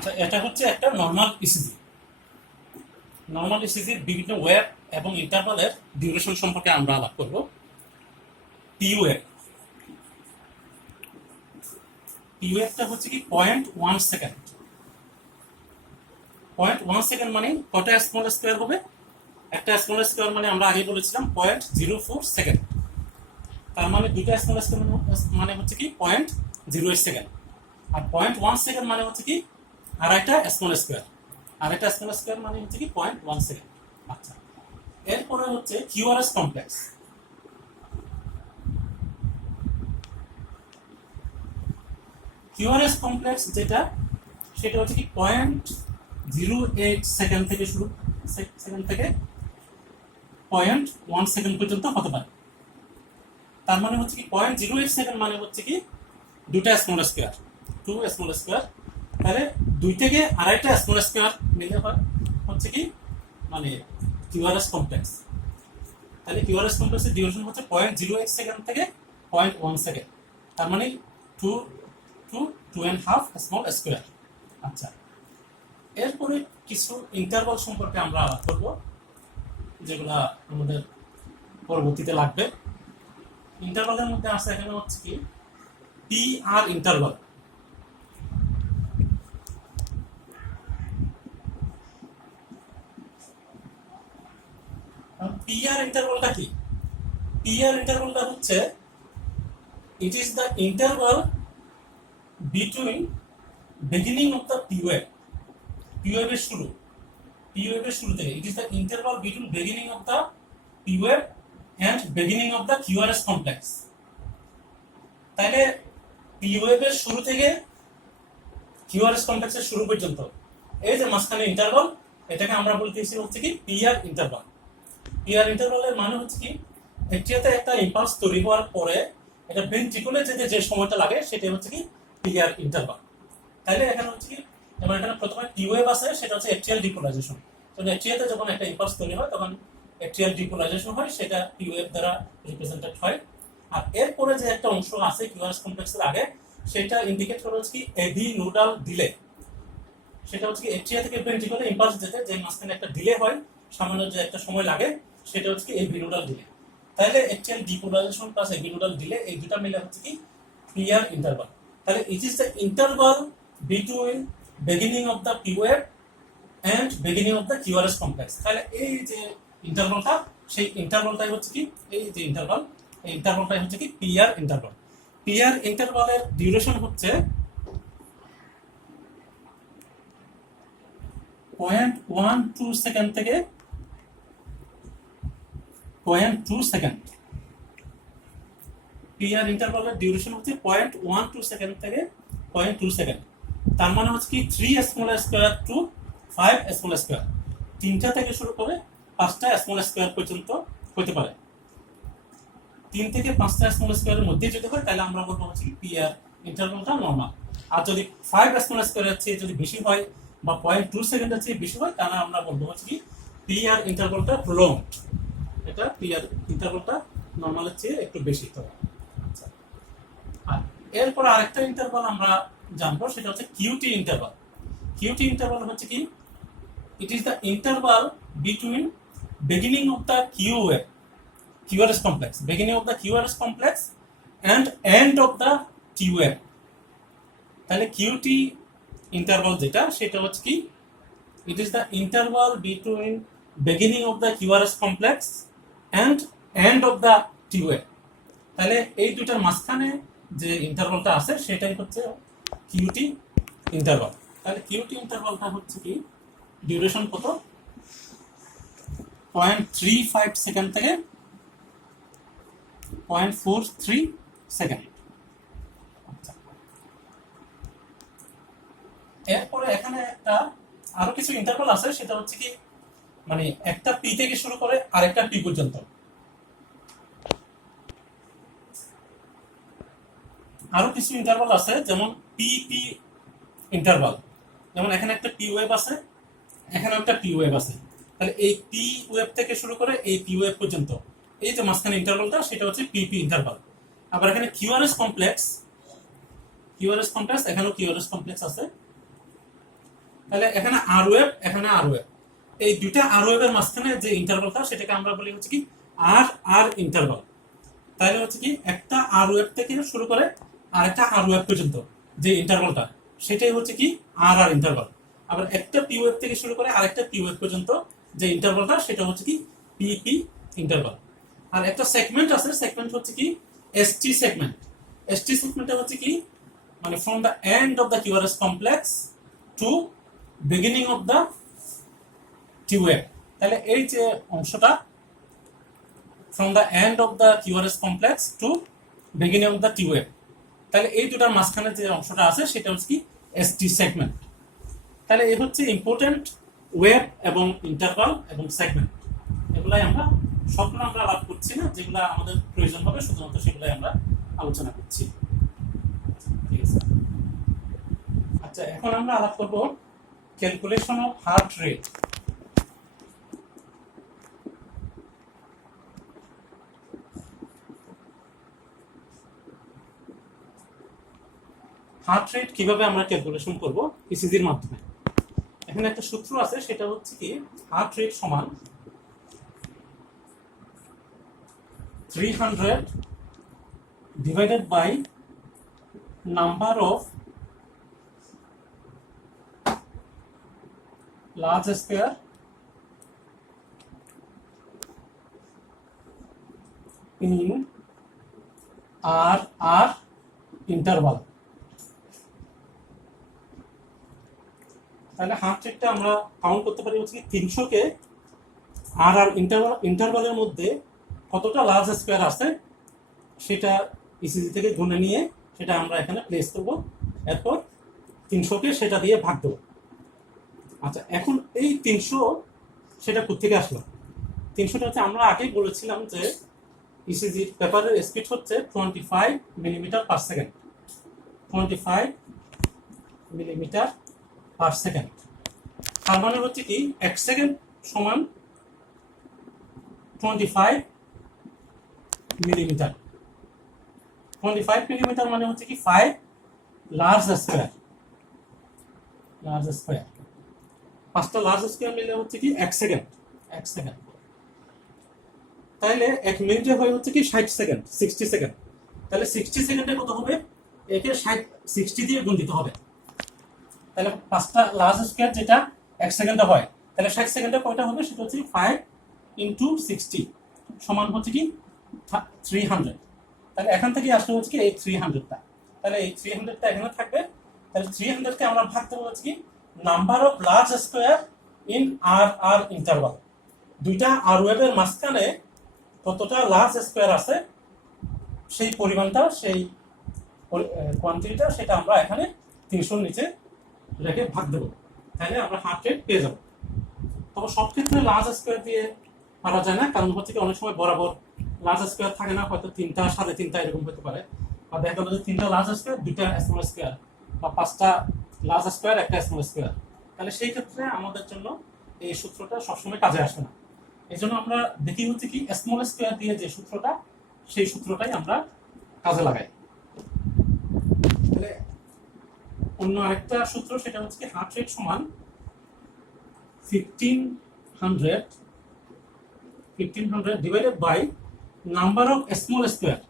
আচ্ছা, এটা হচ্ছে একটা নর্মাল ইসিজি। নর্মাল ইসিজির বিভিন্ন ওয়েভ এবং ইন্টারভালের ডিউরেশন সম্পর্কে আমরা আলাপ করব। পি ওয়েভ, পি ওয়েভটা হচ্ছে কি 0.1 সেকেন্ড। 0.1 সেকেন্ড মানে কটা স্মল স্কোয়ার হবে? একটা স্মল স্কোয়ার মানে আমরা আগে বলেছিলাম 0.04 সেকেন্ড। তার মানে দুইটা স্মল স্কোয়ার মানে হচ্ছে কি 0.08 সেকেন্ড। আর 0.1 সেকেন্ড মানে হচ্ছে কি আড়াইটা স্মল স্কোয়ার। আড়াইটা স্মল স্কোয়ার মানে হচ্ছে কি 0.1 সেকেন্ড। আচ্ছা, এরপরে হচ্ছে কিউআরএস কমপ্লেক্স। কিউআরএস কমপ্লেক্স যেটা, সেটা হচ্ছে কি 0.08 সেকেন্ড থেকে শুরু, সেকেন্ড থেকে 0.1 সেকেন্ড পর্যন্ত হতে পারে। তার মানে হচ্ছে কি 0.08 সেকেন্ড মানে হচ্ছে কি দুটা স্মল স্কোয়ার, 2 স্মল স্কোয়ার। তাহলে 2 থেকে আড়াইটা স্মল স্কোয়ার নিলে হচ্ছে কি মানে কিউআরএস কমপ্লেক্স। তাহলে কিউআরএস কমপ্লেক্সের ডিউরেশন হচ্ছে 0.08 সেকেন্ড থেকে 0.1 সেকেন্ড। তার মানে 2 to 2.5 স্মল স্কোয়ার। আচ্ছা, এরপরে কিছু ইন্টারভাল সম্পর্কে আমরা আলাপ করব, যেগুলা আমাদের পরবর্তীতে লাগবে। ইন্টারভালের মধ্যে আছে এখানে হচ্ছে কি P R interval. P R ইন্টারভালটা কি? পি আর ইন্টারভালটা হচ্ছে it is the interval between beginning of the P wave. P ওয়েভের শুরু, পি ওয়েভের শুরু থেকে it is the interval between beginning of the P wave and beginning of the QRS complex. তাহলে পি ওয়েভের শুরু থেকে কিউআরএস কমপ্লেক্সের শুরু পর্যন্ত এই যে মাঝখানে ইন্টারভাল, এটাকে আমরা বলতেছি হচ্ছে কি পি আর ইন্টারভাল। পি আর ইন্টারভালের মানে হচ্ছে কি এটিতে একটা ইম্পালস তৈরি হওয়ার পরে এটা ভেন্ট্রিকুলে যেতে যে সময়টা লাগে সেটাই হচ্ছে কি পি আর ইন্টারভাল। তাহলে এখানে হচ্ছে কি, যেমন এখানে প্রথমে পি ওয়েভ আছে, সেটা হচ্ছে এট্রিয়াল ডিপোলাইজেশন। তো এট্রিয়াতে যখন একটা ইম্পালস তৈরি হয় তখন এট্রিয়াল ডিপোলাইজেশন হয়, সেটা পি ওয়েভ দ্বারা রিপ্রেজেন্টেড হয়। আর এরপরে যে একটা অংশ আছে কিউআরএস কমপ্লেক্সের আগে, সেটা ইন্ডিকেট করে হচ্ছে কি এভি নোডাল ডিলে। সেটা হচ্ছে কি এট্রিয়া থেকে ভেন্ট্রিকুলে ইম্পালস যেতে যে মাঝখানে একটা ডিলে হয়, সামান্য যে একটা সময় লাগে, সেটা হচ্ছে কি এভি নোডাল ডিলে। তাহলে atrial depolarization plus AV nodal delay এই দুটো মিলে হচ্ছে কি পি আর ইন্টারভাল। তাহলে it is the interval between beginning of the P wave and beginning of the QRS complex. তাহলে এই যে ইন্টারভালটা, সেই ইন্টারভালটাই হচ্ছে কি এই যে ইন্টারভাল, এই ইন্টারভালটাই হচ্ছে কি পি আর ইন্টারভাল। পি আর ইন্টারভালের ডিউরেশন হচ্ছে 0.12 সেকেন্ড থেকে 0.2 সেকেন্ড। পি আর ইন্টারভালের ডিউরেশন হচ্ছে 0.12 সেকেন্ড থেকে 0.2 সেকেন্ড। তার মানে হচ্ছে কি 3 small square to 5 small square, 3টা থেকে শুরু করে 5টা স্মল স্কোয়ার পর্যন্ত হতে পারে। 3 থেকে 5টা স্মল স্কোয়ারের মধ্যে যদি হয় তাহলে আমরা বলবো হচ্ছে কি পি আর ইন্টারভালটা নরমাল। আর যদি 5 স্মল স্কোয়ারের চেয়ে যদি বেশি হয় বা 0.2 সেকেন্ডের চেয়ে বেশি হয়, তাহলে আমরা বলবো হচ্ছে কি পি আর ইন্টারভালটা প্রলংড। এটা পি আর ইন্টারভালটা নরমালের চেয়ে একটু বেশি হবে। আচ্ছা, আর এরপর আরেকটা ইন্টারভাল আমরা জানবো, সেটা হচ্ছে কিউটি ইন্টারভাল। কিউটি ইন্টারভাল হচ্ছে কি it is the interval between beginning of the Q wave, QRS complex, beginning of the QRS complex and end of the T wave. তাহলে কিউটি ইন্টারভাল যেটা, সেটা হচ্ছে কি it is the interval between beginning of the QRS complex and end of the T wave. তাহলে এই দুটার মাঝখানে যে ইন্টারভালটা আছে সেটাই হচ্ছে কিউটি ইন্টারভাল। তাহলে কিউটি ইন্টারভালটা হচ্ছে কি ডিউরেশন কত? 0.35 সেকেন্ড থেকে 0.43 সেকেন্ড। আচ্ছা, এরপরে এখানে একটা আরো কিছু ইন্টারভাল আছে, সেটা হচ্ছে কি মানে একটা পি থেকে শুরু করে আরেকটা পি পর্যন্ত। আরো কিছু ইন্টারভাল আছে, যেমন পি পি ইন্টারভাল। যেমন এখানে একটা পি ওয়েভ আছে, এখানে একটা পি ওয়েভ আছে। তাহলে এই পি ওয়েভ থেকে শুরু করে এই পি ওয়েভ পর্যন্ত এই যে মাঝখানে ইন্টারভালটা, সেটা হচ্ছে পি পি ইন্টারভাল। আবার এখানে কিউআরএস কমপ্লেক্স, এখানেও কিউআরএস কমপ্লেক্স আছে। তাহলে এখানে আর ওয়েভ, এখানে আর ওয়েভ, এই দুইটা আর ওয়েভের মাঝখানে যে ইন্টারভালটা সেটাকে আমরা বলি হচ্ছে কি আর আর ইন্টারভাল। তাহলে হচ্ছে কি একটা আর ওয়েভ থেকে শুরু করে আরেকটা আর ওয়েভ পর্যন্ত যে ইন্টারভালটা সেটাই হচ্ছে কি আর আর ইন্টারভাল। আবার একটা পি ওয়েভ থেকে শুরু করে আরেকটা পি ওয়েভ পর্যন্ত যে ইন্টারভালটা সেটা হচ্ছে কি পি পি ইন্টারভাল। আর একটা সেগমেন্ট আছে, সেগমেন্ট হচ্ছে কি এসটি সেগমেন্ট। এসটি সেগমেন্টটা হচ্ছে কি মানে from the end of the QRS complex to beginning of the T wave. তাহলে এই যে অংশটা from the end of the QRS complex to beginning of the T wave, তাহলে এই দুটার মাঝখানে যে অংশটা আছে সেটা হচ্ছে কি এসটি সেগমেন্ট। তাহলে এই হচ্ছে ইম্পর্টেন্ট ওয়েভ এবং ইন্টারভাল এবং সেগমেন্ট। এগুলাই আমরা সবগুলো আমরা আলাপ করছি না, যেগুলো আমাদের প্রয়োজন হবে শুধুমাত্র সেগুলাই আমরা আলোচনা করছি। ঠিক আছে, আচ্ছা এখন আমরা আলাপ করব calculation of heart rate. Heart rate কিভাবে আমরা ক্যালকুলেশন করব ইসিজির মাধ্যমে। এখানে একটা সূত্র আছে, সেটা হচ্ছে কি হার্ট রেট সমান 300 divided by number of large square in R R interval. তাহলে হার্ট রেটটা আমরা কাউন্ট করতে পারি হচ্ছে 300-কে আর আর ইন্টারভালের মধ্যে কতটা লার্জ স্কয়ার আছে সেটা ইসিজি থেকে গুণে নিয়ে সেটা আমরা এখানে প্লেস করব, এরপর 300-কে সেটা দিয়ে ভাগ দেবো। আচ্ছা এখন এই 300 সেটা কোত্থেকে আসলো? 300টা হচ্ছে আমরা আগেই বলেছিলাম যে ইসিজি পেপারের স্পিড হচ্ছে 25 millimetre per second, 25 millimetre per second. তার মানে হচ্ছে কি 1 সেকেন্ড সমান 25 মিলিমিটার। 25 মিলিমিটার মানে হচ্ছে কি 5 লার্জ স্কয়ার, লার্জ স্কয়ার 5টা লার্জ স্কয়ার মিলে হচ্ছে কি 1 সেকেন্ড, 1 সেকেন্ড। তাহলে 1 মিনিটে হয় হচ্ছে কি 60 সেকেন্ড, 60 সেকেন্ড। তাহলে 60 সেকেন্ডে কত হবে? একে 60 দিয়ে গুণ দিতে হবে। তাহলে 5টা লার্জ স্কয়ার যেটা 1 সেকেন্ডে হয়, তাহলে 60 সেকেন্ডে কয়টা হবে? সেটা হচ্ছে 5 ইন্টু 60 সমান হচ্ছে কি 300। তাহলে এখান থেকে আসলে হচ্ছে কি এই 300টা, তাহলে এই 300টা এখানে থাকবে। তাহলে 300-কে আমরা ভাগ দেবো হচ্ছে কি number of large square in R R interval. দুইটা আর ওয়েভের মাঝখানে কতটা লার্জ স্কয়ার আছে সেই পরিমাণটা, সেই কোয়ান্টিটিটা সেটা আমরা এখানে 300-র নিচে রেখে ভাগ দেবো, তাহলে আমরা হার্ট রেট পেয়ে যাবো। তবে সব ক্ষেত্রে লার্জ স্কয়ার দিয়ে পারা যায় না, কারণ হচ্ছে কি অনেক সময় বরাবর লার্জ স্কয়ার থাকে না, হয়তো 3টা 3.5টা এরকম হতে পারে, বা দেখা গেলো যে 3টা লার্জ স্কয়ার 2টা স্মল স্কয়ার, বা 5টা লার্জ স্কয়ার 1টা স্মল স্কয়ার। তাহলে সেই ক্ষেত্রে আমাদের জন্য এই সূত্রটা সবসময় কাজে আসে না। এই জন্য আমরা দেখি হচ্ছে কি স্মল স্কয়ার দিয়ে যে সূত্রটা, সেই সূত্রটাই আমরা কাজে লাগাই। তাহলে অন্য আরেকটা সূত্র, সেটা হচ্ছে কি হার্ট রেট সমান 1500 divided by number of small square,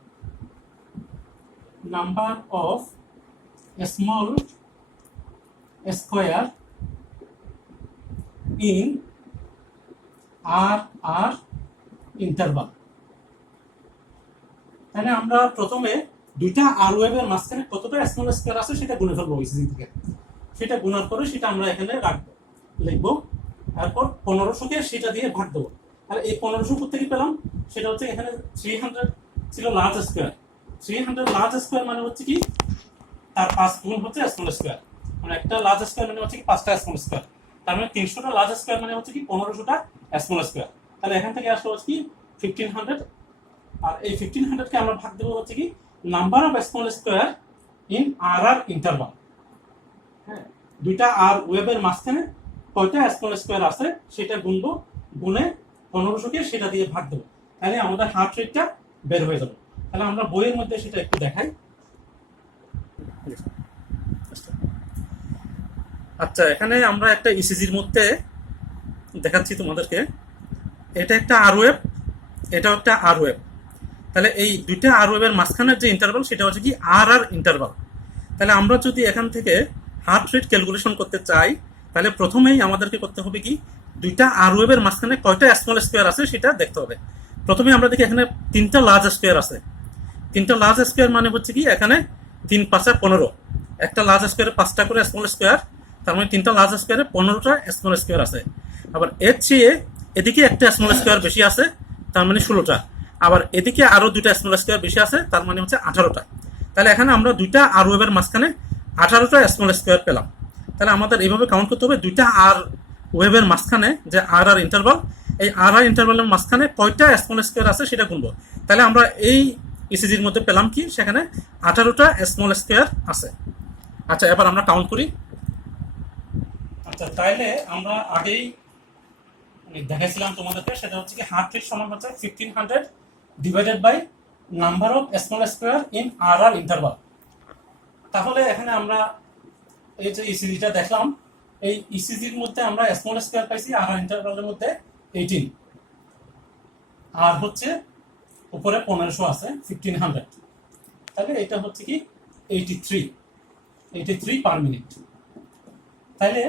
number of small square in R R interval. তাহলে আমরা প্রথমে দুইটা আর ওয়েভের মাঝখানে কতটা স্মল স্কয়ার আছে সেটা গুণে ফেলবো ইসিজি থেকে। সেটা গুণার পরে সেটা আমরা এখানে রাখবো, লিখবো, তারপর 1500-কে সেটা দিয়ে ভাগ দেবো। তাহলে এই 1500 কোথেকে পেলাম? সেটা হচ্ছে এখানে 300 ছিল লার্জ স্কয়ার, 300 লার্জ স্কয়ার মানে হচ্ছে কি তার 5 গুণ হচ্ছে স্মল স্কয়ার, মানে একটা লার্জ স্কয়ার মানে হচ্ছে কি 5টা স্মল স্কয়ার। তার মানে 300টা লার্জ স্কয়ার মানে হচ্ছে কি 1500টা স্মল স্কয়ার। তাহলে এখান থেকে আসলে হচ্ছে কি 1500, আর এই 1500-কে আমরা ভাগ দেবো হচ্ছে কি number of small square in R R interval. হ্যাঁ, দুইটা আর ওয়েভের মাঝখানে কয়টা স্মল স্কয়ার আছে সেটা গুনবো, গুনে 1500-কে সেটা দিয়ে ভাগ দেবো, তাহলে আমাদের হার্ট রেটটা বের হয়ে যাবে। তাহলে আমরা বইয়ের মধ্যে সেটা একটু দেখাই। আচ্ছা, এখানে আমরা একটা ইসিজির মধ্যে দেখাচ্ছি তোমাদেরকে। এটা একটা আর ওয়েভ, এটাও একটা আর ওয়েভ। তাহলে এই দুইটা আর ওয়েভের মাঝখানের যে ইন্টারভাল সেটা হচ্ছে কি আর আর ইন্টারভাল। তাহলে আমরা যদি এখান থেকে হার্ট রেট ক্যালকুলেশন করতে চাই, তাহলে প্রথমেই আমাদেরকে করতে হবে কি, দুইটা আর ওয়েভের মাঝখানে কয়টা স্মল স্কোয়ার আছে সেটা দেখতে হবে। প্রথমে আমরা দেখি এখানে তিনটা লার্জ স্কোয়ার আছে। তিনটা লার্জ স্কোয়ার মানে হচ্ছে কি, এখানে 3×5=15, একটা লার্জ স্কোয়ারে 5টা করে স্মল স্কোয়ার, তার মানে তিনটা লার্জ স্কোয়ারে 15টা স্মল স্কোয়ার আছে। আবার এর চেয়ে এদিকে একটা স্মল স্কোয়ার বেশি আছে, তার মানে 16টা। আবার এদিকে আরো দুইটা স্মল স্কোয়ার বেশি আছে, তার মানে হচ্ছে 18টা। তাহলে এখানে আমরা দুইটা আর ওয়েভের মাঝখানে 18টা স্মল স্কোয়ার পেলাম। তাহলে আমাদের এইভাবে কাউন্ট করতে হবে, দুইটা আর ওয়েভের মাঝখানে যে আর আর ইন্টারভাল, এই আর আর ইন্টারভালের মাঝখানে কয়টা স্মল স্কোয়ার আছে সেটা গুনবো। তাহলে আমরা এই ইসিজির মধ্যে পেলাম কি, সেখানে 18টা স্মল স্কোয়ার আছে। আচ্ছা, এবার আমরা কাউন্ট করি। আচ্ছা, তাইলে আমরা আগেই দেখাইছিলাম তোমাদেরকে, সেটা হচ্ছে কি হার্ট রেট সমান হচ্ছে 1500 divided by number of small square in R R interval. তাহলে এখানে আমরা এই যে ইসিজিটা দেখলাম, এই ইসিজির মধ্যে আমরা স্মল স্কোয়ার পাইছি আর আর ইন্টারভালের মধ্যে 18, আর হচ্ছে উপরে 1500 আছে 1500। তাহলে এটা হচ্ছে কি 83 পার মিনিট। তাহলে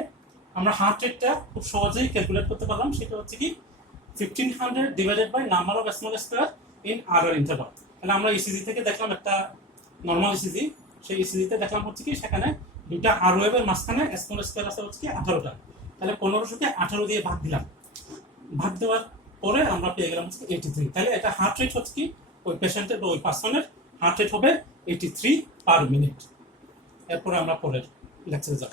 আমরা হার্ট রেটটা খুব সহজেই ক্যালকুলেট করতে পারলাম, সেটা হচ্ছে কি 1500 divided by number of small square in R R interval. তাহলে আমরা ইসিজি থেকে দেখলাম একটা নর্মাল ইসিজি, সেই ইসিজিতে দেখলাম হচ্ছে কি সেখানে দুইটা আর ওয়েভের মাঝখানে স্মল স্কোয়ার আছে হচ্ছে কি 18টা। তাহলে 1500কে 18 দিয়ে ভাগ দিলাম, ভাগ দেওয়ার পরে আমরা পেয়ে গেলাম হচ্ছে 83। তাহলে এটা হার্ট রেট হচ্ছে কি, ওই পেশেন্টের বা ওই পার্সনের হার্ট রেট হবে 83 পার মিনিট। এরপরে আমরা পরের লেকচারে যাব।